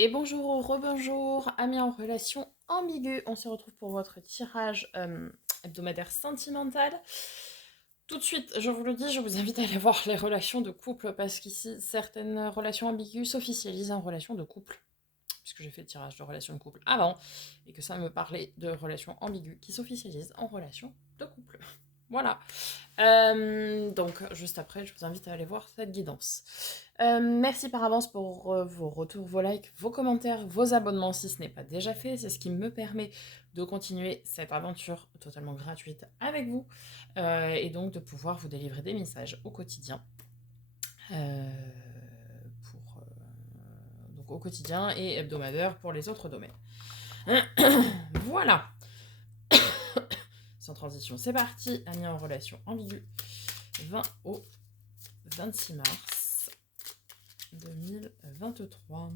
Et bonjour ou rebonjour, amis en relation ambiguë. On se retrouve pour votre tirage hebdomadaire sentimental. Tout de suite, je vous le dis, je vous invite à aller voir les relations de couple parce qu'ici, certaines relations ambiguës s'officialisent en relations de couple. Puisque j'ai fait le tirage de relations de couple avant et que ça me parlait de relations ambiguës qui s'officialisent en relations de couple. Voilà. Donc, juste après, je vous invite à aller voir cette guidance. Merci par avance pour vos retours, vos likes, vos commentaires, vos abonnements si ce n'est pas déjà fait. C'est ce qui me permet de continuer cette aventure totalement gratuite avec vous et donc de pouvoir vous délivrer des messages au quotidien. Donc au quotidien et hebdomadaire pour les autres domaines. Voilà. Sans transition, c'est parti. Amis en relation ambiguë. 20 au 26 mars 2023.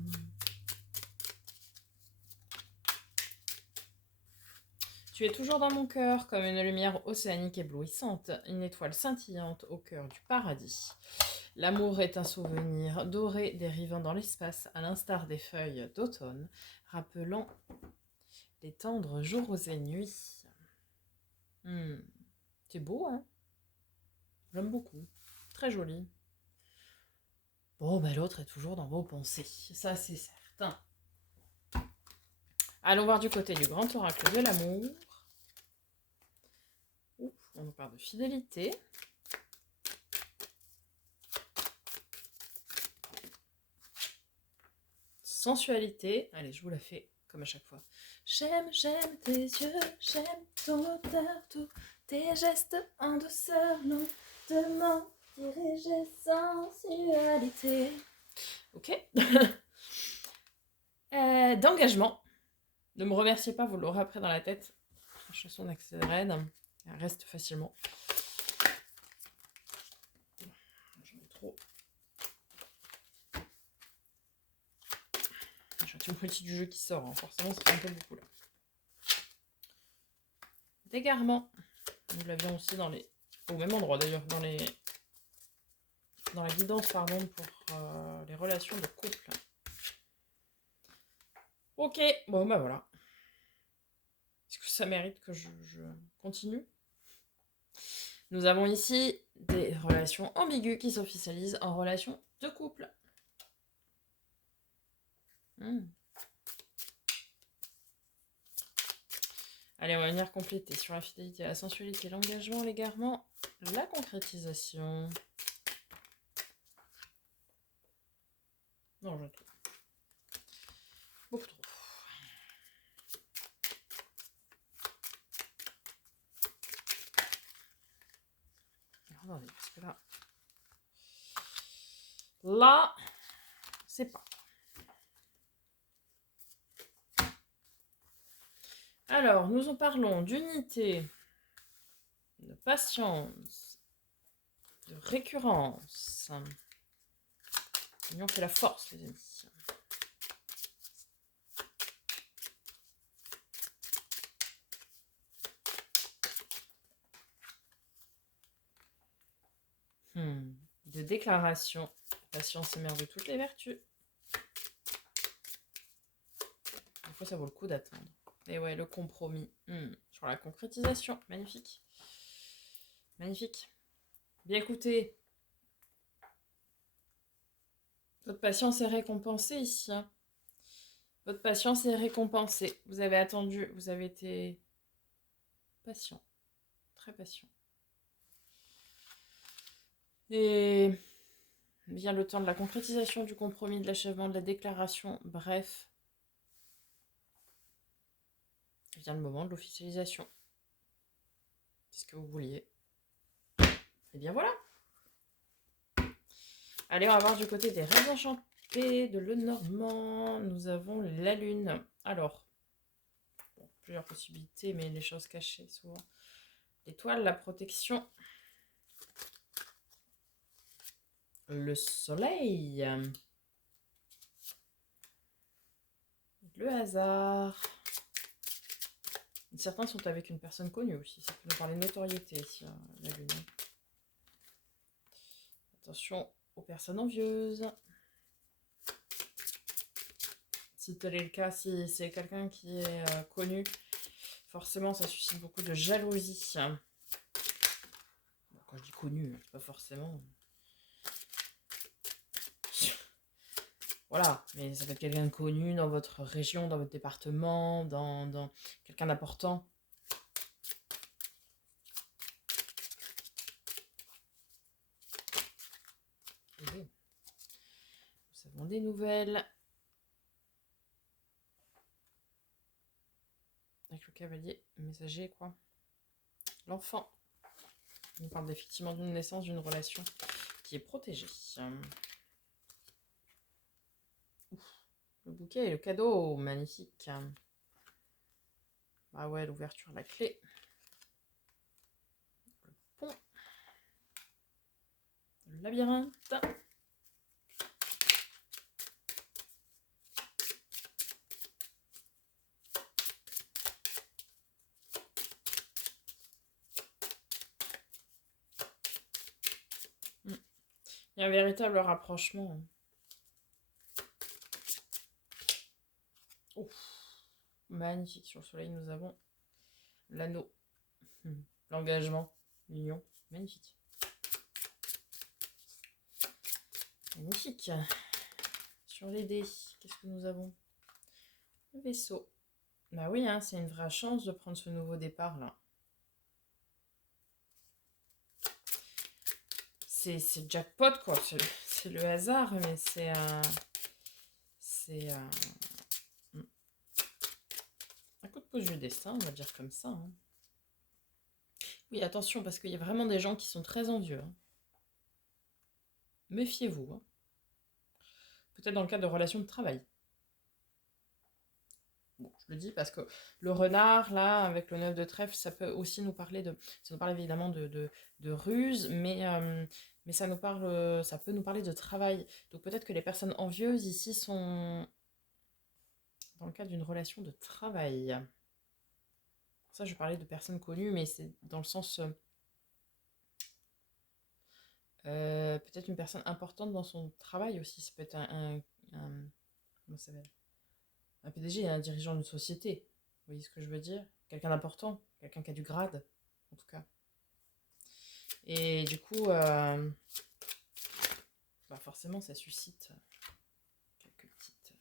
Tu es toujours dans mon cœur, comme une lumière océanique éblouissante, une étoile scintillante au cœur du paradis. L'amour est un souvenir doré dérivant dans l'espace, à l'instar des feuilles d'automne, rappelant les tendres jours et nuits. C'est beau, hein? J'aime beaucoup. Très joli. Bon, ben l'autre est toujours dans vos pensées, ça c'est certain. Allons voir du côté du grand oracle de l'amour. On nous parle de fidélité. Sensualité. Allez, je vous la fais comme à chaque fois. J'aime tes yeux, j'aime ton odeur, tous tes gestes en douceur, lentement dirigés sensualité. Ok. D'engagement. Ne me remerciez pas, vous l'aurez après dans la tête. La chanson d'Axel Red, elle reste facilement. J'en ai trop. J'ai un petit multi du jeu qui sort, hein. Forcément ça fait un peu beaucoup là. D'égarement. Nous l'avions aussi dans les... au même endroit d'ailleurs, dans la guidance pardon, pour les relations de couple. Ok, bon bah voilà. Est-ce que ça mérite que je continue? Nous avons ici des relations ambiguës qui s'officialisent en relations de couple. Allez, on va venir compléter sur la fidélité, la sensualité, l'engagement, l'égarement, la concrétisation. Non, je trouve. Beaucoup trop. Attendez, parce que là, c'est pas. Alors, nous en parlons d'unité, de patience, de récurrence. L'union fait la force, les amis. De déclaration. Patience est mère de toutes les vertus. Des fois, ça vaut le coup d'attendre. Et ouais, le compromis. Sur la concrétisation. Magnifique. Magnifique. Bien écoutez. Votre patience est récompensée ici. Hein. Votre patience est récompensée. Vous avez attendu. Vous avez été patient. Très patient. Et vient le temps de la concrétisation, du compromis, de l'achèvement, de la déclaration. Bref. Vient le moment de l'officialisation. C'est ce que vous vouliez. Et bien voilà. Allez, on va voir du côté des rêves enchantés, de Lenormand. Nous avons la lune. Alors, bon, plusieurs possibilités, mais les choses cachées souvent. L'étoile, la protection. Le soleil. Le hasard. Certains sont avec une personne connue aussi. Ça peut nous parler de notoriété ici, la lune. Attention aux personnes envieuses. Si tel est le cas, si c'est quelqu'un qui est connu, forcément ça suscite beaucoup de jalousie. Bon, quand je dis connu, c'est pas forcément... Voilà, mais ça peut être quelqu'un de connu dans votre région, dans votre département, dans quelqu'un d'important. Nous avons des nouvelles. Avec le cavalier messager, quoi. L'enfant. On parle effectivement d'une naissance, d'une relation qui est protégée. Ouf. Le bouquet et le cadeau, magnifique. Ah ouais, l'ouverture, la clé. Le pont. Le labyrinthe. Il y a un véritable rapprochement. Ouf. Magnifique. Sur le soleil, nous avons l'anneau. L'engagement. L'union. Magnifique. Magnifique. Sur les dés, qu'est-ce que nous avons? Le vaisseau. Bah oui, hein, c'est une vraie chance de prendre ce nouveau départ là. C'est jackpot quoi, c'est le hasard, mais c'est un coup de pouce du destin, on va dire comme ça. Hein. Oui, attention, parce qu'il y a vraiment des gens qui sont très envieux. Hein. Méfiez-vous. Hein. Peut-être dans le cadre de relations de travail. Bon, je le dis parce que le renard, là, avec le 9 de trèfle, ça peut aussi nous parler de... Ça nous parle évidemment de ruse, mais ça nous parle, ça peut nous parler de travail. Donc peut-être que les personnes envieuses ici sont dans le cadre d'une relation de travail. Ça, je parlais de personnes connues, mais c'est dans le sens... peut-être une personne importante dans son travail aussi. Ça peut être comment ça s'appelle? Un PDG, un dirigeant d'une société. Vous voyez ce que je veux dire? Quelqu'un d'important, quelqu'un qui a du grade, en tout cas. Et du coup, bah forcément, ça suscite quelques petites...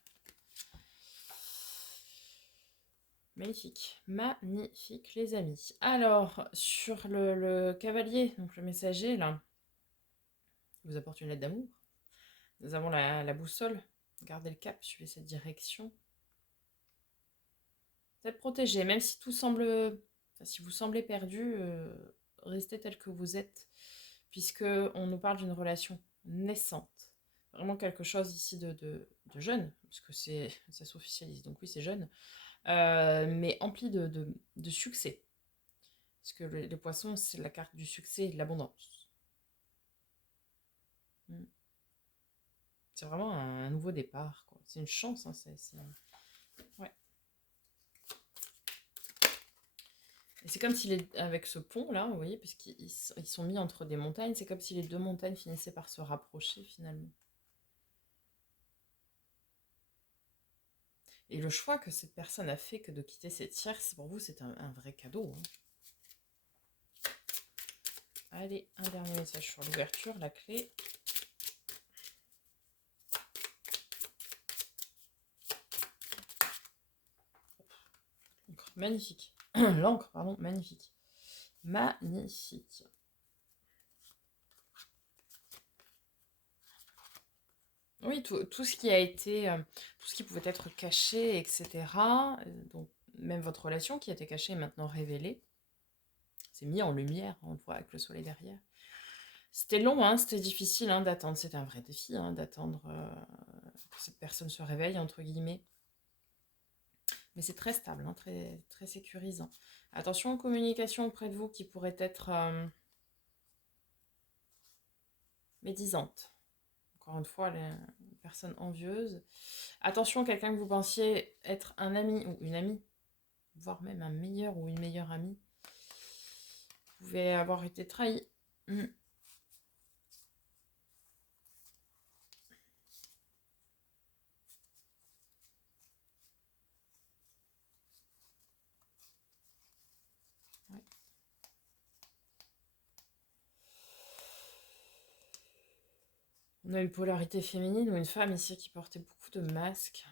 Magnifique, magnifique, les amis. Alors, sur le cavalier, donc le messager, là, vous apporte une lettre d'amour. Nous avons la boussole. Gardez le cap, suivez cette direction. Vous êtes protégé, même si tout semble... Enfin, si vous semblez perdu, restez tel que vous êtes, puisque on nous parle d'une relation naissante. Vraiment quelque chose ici de jeune, parce que ça s'officialise, donc oui, c'est jeune, mais empli de succès. Parce que les poissons, c'est la carte du succès et de l'abondance. C'est vraiment un nouveau départ, quoi. C'est une chance, hein, ouais. Et c'est comme si, avec ce pont-là, vous voyez, puisqu'ils sont mis entre des montagnes, c'est comme si les deux montagnes finissaient par se rapprocher, finalement. Et le choix que cette personne a fait que de quitter cette tierce, pour vous, c'est un vrai cadeau. Hein. Allez, un dernier message sur l'ouverture, la clé. Magnifique. L'encre, pardon, magnifique. Magnifique. Oui, tout ce qui a été, tout ce qui pouvait être caché, etc. Donc, même votre relation qui était cachée est maintenant révélée. C'est mis en lumière, on le voit avec le soleil derrière. C'était long, hein, c'était difficile hein, d'attendre, c'était un vrai défi hein, d'attendre que cette personne se réveille, entre guillemets. Mais c'est très stable, hein, très, très sécurisant. Attention aux communications auprès de vous qui pourraient être médisantes. Encore une fois, les personnes envieuses. Attention à quelqu'un que vous pensiez être un ami ou une amie, voire même un meilleur ou une meilleure amie. Vous pouvez avoir été trahi. On a une polarité féminine ou une femme ici qui portait beaucoup de masques.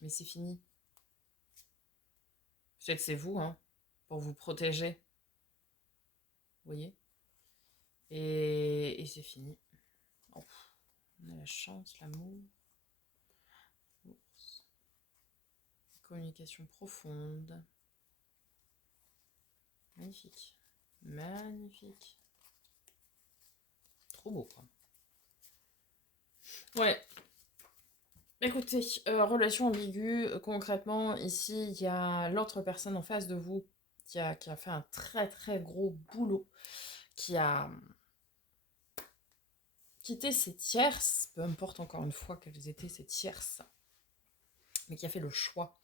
Mais c'est fini. Peut-être c'est vous, hein, pour vous protéger. Vous voyez? Et c'est fini. Oh, on a la chance, l'amour. Ours. Communication profonde. Magnifique. Magnifique. Trop beau, quoi. Ouais. Écoutez, relation ambiguë, concrètement, ici, il y a l'autre personne en face de vous qui a fait un très très gros boulot, qui a quitté ses tierces, peu importe encore une fois quelles étaient ses tierces, mais qui a fait le choix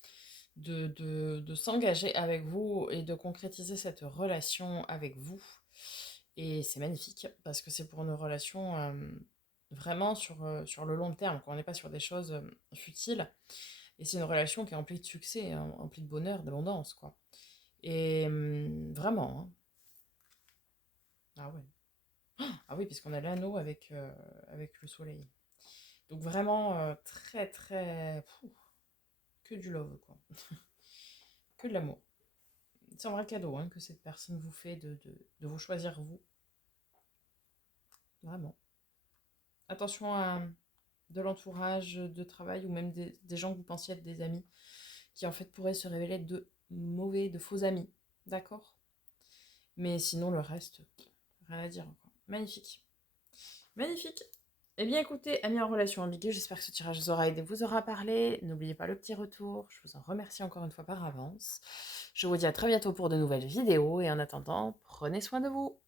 de s'engager avec vous et de concrétiser cette relation avec vous. Et c'est magnifique, parce que c'est pour une relation vraiment sur le long terme, quoi. On n'est pas sur des choses futiles. Et c'est une relation qui est emplie de succès, hein, emplie de bonheur, d'abondance, quoi. Et vraiment, hein. Ah ouais. Ah oui, puisqu'on a l'anneau avec le soleil. Donc vraiment très très... que du love, quoi. Que de l'amour. C'est un vrai cadeau, hein, que cette personne vous fait de vous choisir vous. Vraiment. Attention à de l'entourage de travail ou même des gens que vous pensiez être des amis qui en fait pourraient se révéler de mauvais, de faux amis. D'accord? Mais sinon, le reste, rien à dire, quoi. Magnifique. Magnifique. Eh bien, écoutez, amis en relation ambiguë, j'espère que ce tirage vous aura aidé, vous aura parlé. N'oubliez pas le petit retour. Je vous en remercie encore une fois par avance. Je vous dis à très bientôt pour de nouvelles vidéos et en attendant, prenez soin de vous.